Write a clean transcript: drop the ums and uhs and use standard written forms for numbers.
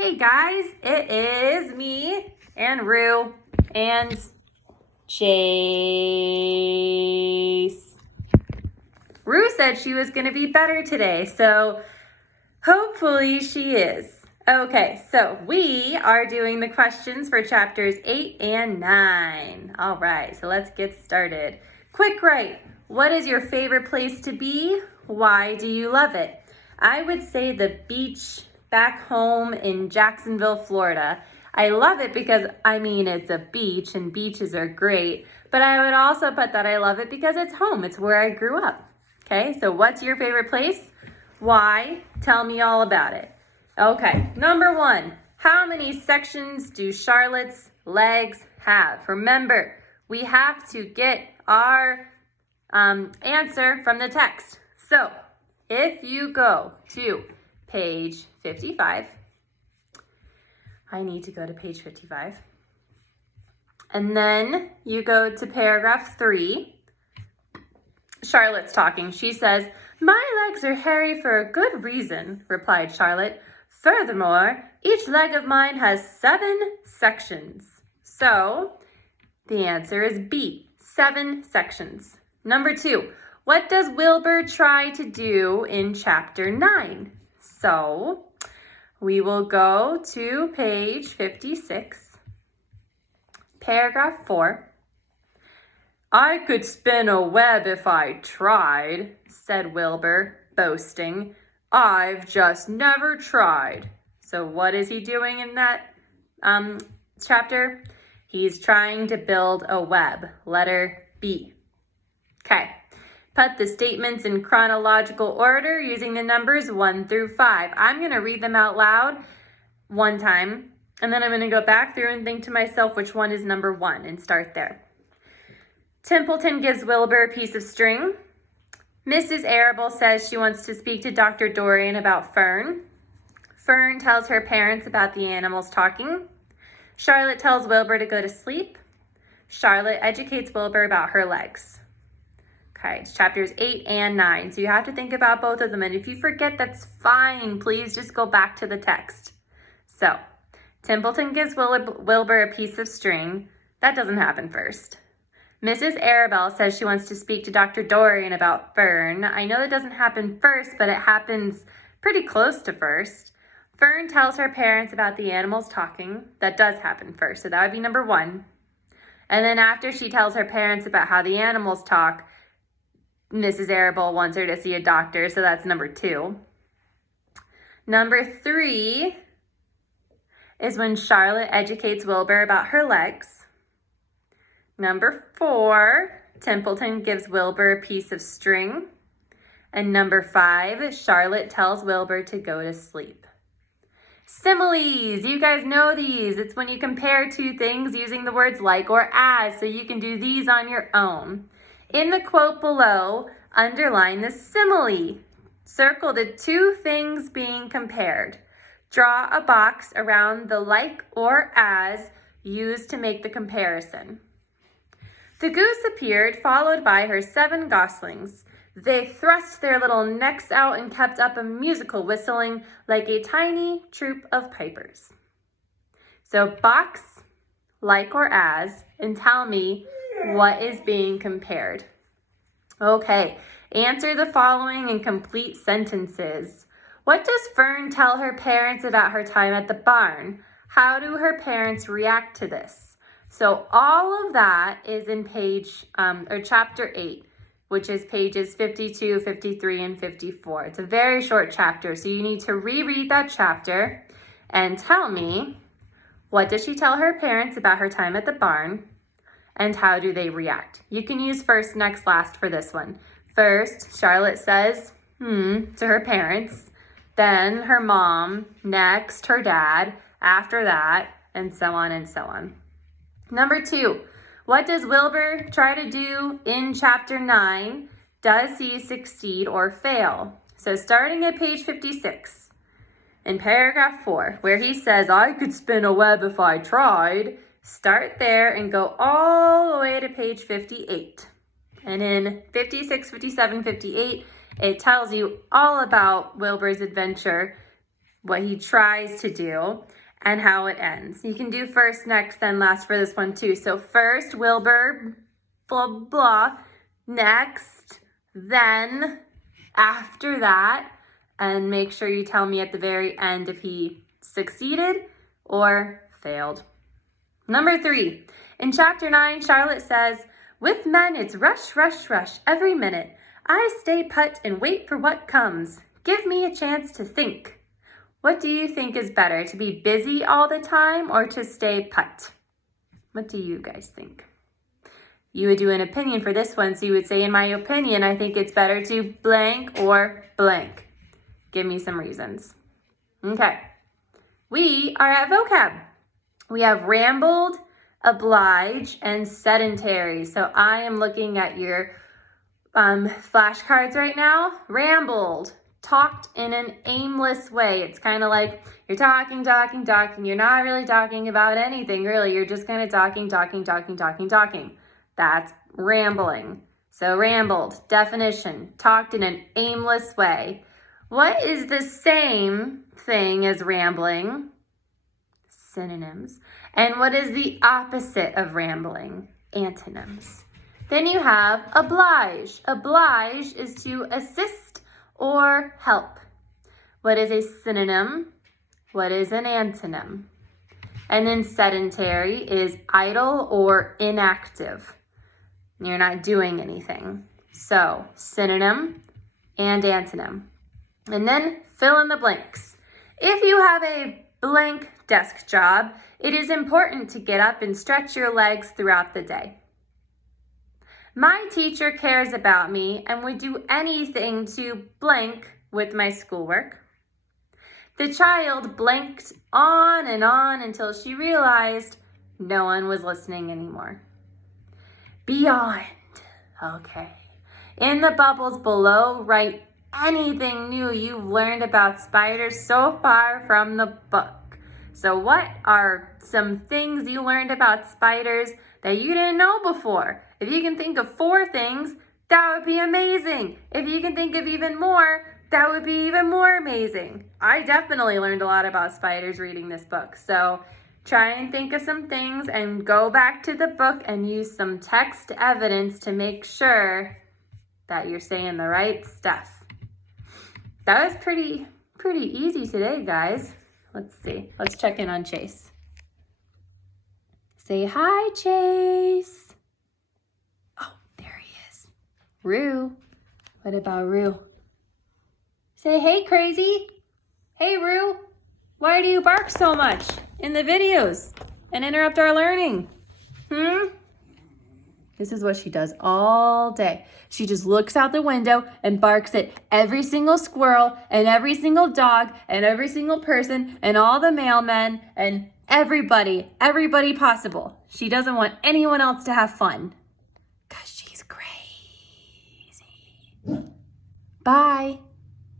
Hey guys, it is me and Rue and Chase. Rue said she was going to be better today, so hopefully she is. Okay, so we are doing the questions for chapters 8 and 9. All right, so let's get started. Quick write. What is your favorite place to be? Why do you love it? I would say the beach back home in Jacksonville, Florida. I love it because, it's a beach and beaches are great, but I would also put that I love it because it's home. It's where I grew up. Okay, so what's your favorite place? Why? Tell me all about it. Okay, number 1, how many sections do Charlotte's legs have? Remember, we have to get our answer from the text. So if you go to page 55, I need to go to page 55, and then you go to paragraph 3. Charlotte's talking. She says, "My legs are hairy for a good reason," replied Charlotte. "Furthermore, each leg of mine has 7 sections." So the answer is B, 7 sections. Number 2, what does Wilbur try to do in chapter 9? So we will go to page 56, paragraph 4. "I could spin a web if I tried," said Wilbur, boasting. "I've just never tried." So what is he doing in that chapter? He's trying to build a web, letter B. Okay, put the statements in chronological order using the numbers 1 through 5. I'm going to read them out loud one time, and then I'm going to go back through and think to myself which one is number 1 and start there. Templeton gives Wilbur a piece of string. Mrs. Arable says she wants to speak to Dr. Dorian about Fern. Fern tells her parents about the animals talking. Charlotte tells Wilbur to go to sleep. Charlotte educates Wilbur about her legs. Okay, it's chapters 8 and 9, so you have to think about both of them, and if you forget, that's fine. Please just go back to the text. So, Templeton gives Wilbur a piece of string. That doesn't happen first. Mrs. Arable says she wants to speak to Dr. Dorian about Fern. I know that doesn't happen first, but it happens pretty close to first. Fern tells her parents about the animals talking. That does happen first, so that would be number 1. And then after she tells her parents about how the animals talk, Mrs. Arable wants her to see a doctor, so that's number 2. Number 3 is when Charlotte educates Wilbur about her legs. Number 4, Templeton gives Wilbur a piece of string. And number 5, Charlotte tells Wilbur to go to sleep. Similes, you guys know these. It's when you compare two things using the words like or as, so you can do these on your own. In the quote below, underline the simile. Circle the two things being compared. Draw a box around the like or as used to make the comparison. The goose appeared, followed by her 7 goslings. They thrust their little necks out and kept up a musical whistling like a tiny troop of pipers. So box, like or as, and tell me what is being compared. Okay, answer the following in complete sentences. What does Fern tell her parents about her time at the barn? How do her parents react to this? So all of that is in chapter 8, which is pages 52, 53, and 54. It's a very short chapter, so you need to reread that chapter and tell me, what does she tell her parents about her time at the barn, and how do they react? You can use first, next, last for this one. First, Charlotte says, to her parents, then her mom, next, her dad, after that, and so on and so on. Number 2, what does Wilbur try to do in chapter 9? Does he succeed or fail? So starting at page 56, in paragraph 4, where he says, "I could spin a web if I tried," start there and go all the way to page 58. And in 56, 57, 58, it tells you all about Wilbur's adventure what he tries to do, and how it ends. You can do first, next, then last for this one too. So first, Wilbur, blah, blah, next, then, after that, and make sure you tell me at the very end if he succeeded or failed. Number 3, in chapter 9, Charlotte says, with men, it's rush, rush, rush every minute. I stay put and wait for what comes. Give me a chance to think. What do you think is better, to be busy all the time or to stay put? What do you guys think? You would do an opinion for this one, so you would say, in my opinion, I think it's better to blank or blank. Give me some reasons. Okay. We are at vocab. We have rambled, oblige, and sedentary. So I am looking at your flashcards right now. Rambled, talked in an aimless way. It's kind of like you're talking. You're not really talking about anything, really. You're just kind of talking. That's rambling. So rambled, definition, talked in an aimless way. What is the same thing as rambling? Synonyms. And what is the opposite of rambling? Antonyms. Then you have oblige. Oblige is to assist or help. What is a synonym? What is an antonym? And then sedentary is idle or inactive. You're not doing anything. So synonym and antonym. And then fill in the blanks. If you have a blank desk job, it is important to get up and stretch your legs throughout the day. My teacher cares about me and would do anything to blank with my schoolwork. The child blanked on and on until she realized no one was listening anymore. Beyond. Okay. In the bubbles below, write anything new you've learned about spiders so far from the book. So what are some things you learned about spiders that you didn't know before? If you can think of 4 things, that would be amazing. If you can think of even more, that would be even more amazing. I definitely learned a lot about spiders reading this book. So try and think of some things and go back to the book and use some text evidence to make sure that you're saying the right stuff. That was pretty easy today, guys. Let's see. Let's check in on Chase. Say hi, Chase. Oh, there he is. Rue. What about Rue? Say, hey, crazy. Hey, Rue. Why do you bark so much in the videos and interrupt our learning? This is what she does all day. She just looks out the window and barks at every single squirrel and every single dog and every single person and all the mailmen and everybody possible. She doesn't want anyone else to have fun because she's crazy. Bye.